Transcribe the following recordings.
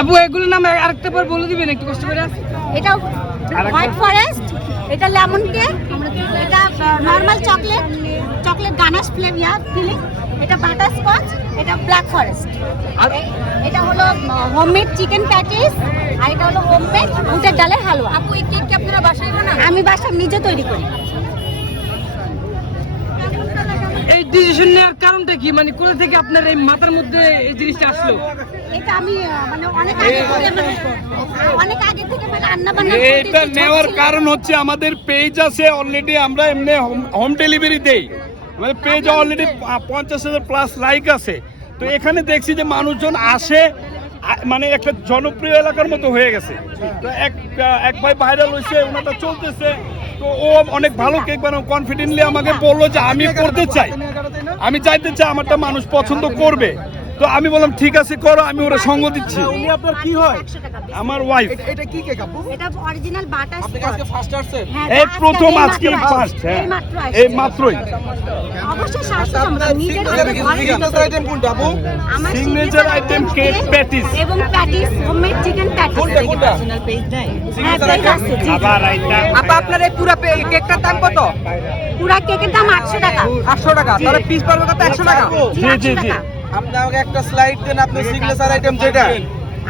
আপু এগুলোর নাম আরেকটা বার বলে দিবেন একটু কষ্ট করে। এটা হোয়াইট ফরেস্ট, এটা লেমন কেক, এটা normal chocolate, chocolate ganache flavour filling, এটা বাটার স্কচ, এটা ব্ল্যাক ফরেস্ট। আর এটা হলো হোমমেড চিকেন প্যাটিস, আর এটা হলো হোমমেড বুটের ডালের হালুয়া। আপু এই কেক কি আপনারা বাসায় বানান? আমি বাসায় নিজে তৈরি করি। এই ডিসিশন নেওয়ার কারণটা কি, মানে কোথা থেকে আপনার এই মাথার মধ্যে এই জিনিসটা আসলো? এটা আমি মানে অনেক আগে থেকে মানে রান্না বান্না করতে এটা নেওয়ার কারণ হচ্ছে আমাদের পেজ আছে অলরেডি, আমরা এমনি হোম ডেলিভারি দেই। আমাদের পেজ অলরেডি 50,000 প্লাস লাইক আছে। তো এখানে দেখছি যে মানুষজন আসে, মানে একটা জনপ্রিয় এলাকার মতো হয়ে গেছে। তো এক ভাই ভাইরাল হয়েছে, ওনাটা চলতেছে। তো ও অনেক ভালো কেক বানাও, কনফিডেন্টলি আমাকে বললো যে আমি করতে চাই, আমি চাইতে চাই আমারটা মানুষ পছন্দ করবে। তো আমি বললাম ঠিক আছে করো, আমি ওরা সঙ্গ দিচ্ছি। উনি আপনার কি হয়? আমার ওয়াইফ। এটা কি কেক আপু? এটা অরিজিনাল বাটার আপনি আজকে ফার্স্ট আসছেন? এই প্রথম আজকে ফার্স্ট, হ্যাঁ এই মাত্রই। অবশ্যই স্বাস্থ্যসম্মত নিজের হাতে সিগনেচার আইটেম কোনটা আপু? আমার সিগনেচার আইটেম কেক প্যাটিস এবং প্যাটিস, হোমমেড চিকেন প্যাটিস। কোনটা কোনটা? Signature item. আবার আইটা আপা আপনার এই পুরো কেকটার দাম কত? পুরা কেকের দাম 800 টাকা। 800 টাকা। তাহলে পিস পড়বে কত? 100 টাকা। জি জি জি। আপনি আমাকে একটা স্লাইড দেন, আপনি সিগনেচার আইটেম যেটা।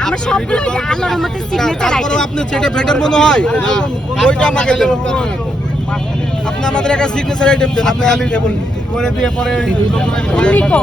আমরা সবগুলো আল্লাহর রহমতে সিগনেচার তারপরে আইটেম। আপনি যেটা বেটার মনে হয় ওইটা আমাকে দেন। আপনি আমাদের একটা সিগনেচার আইটেম দেন, আপনি আলি করে দিয়ে পরে উনিকো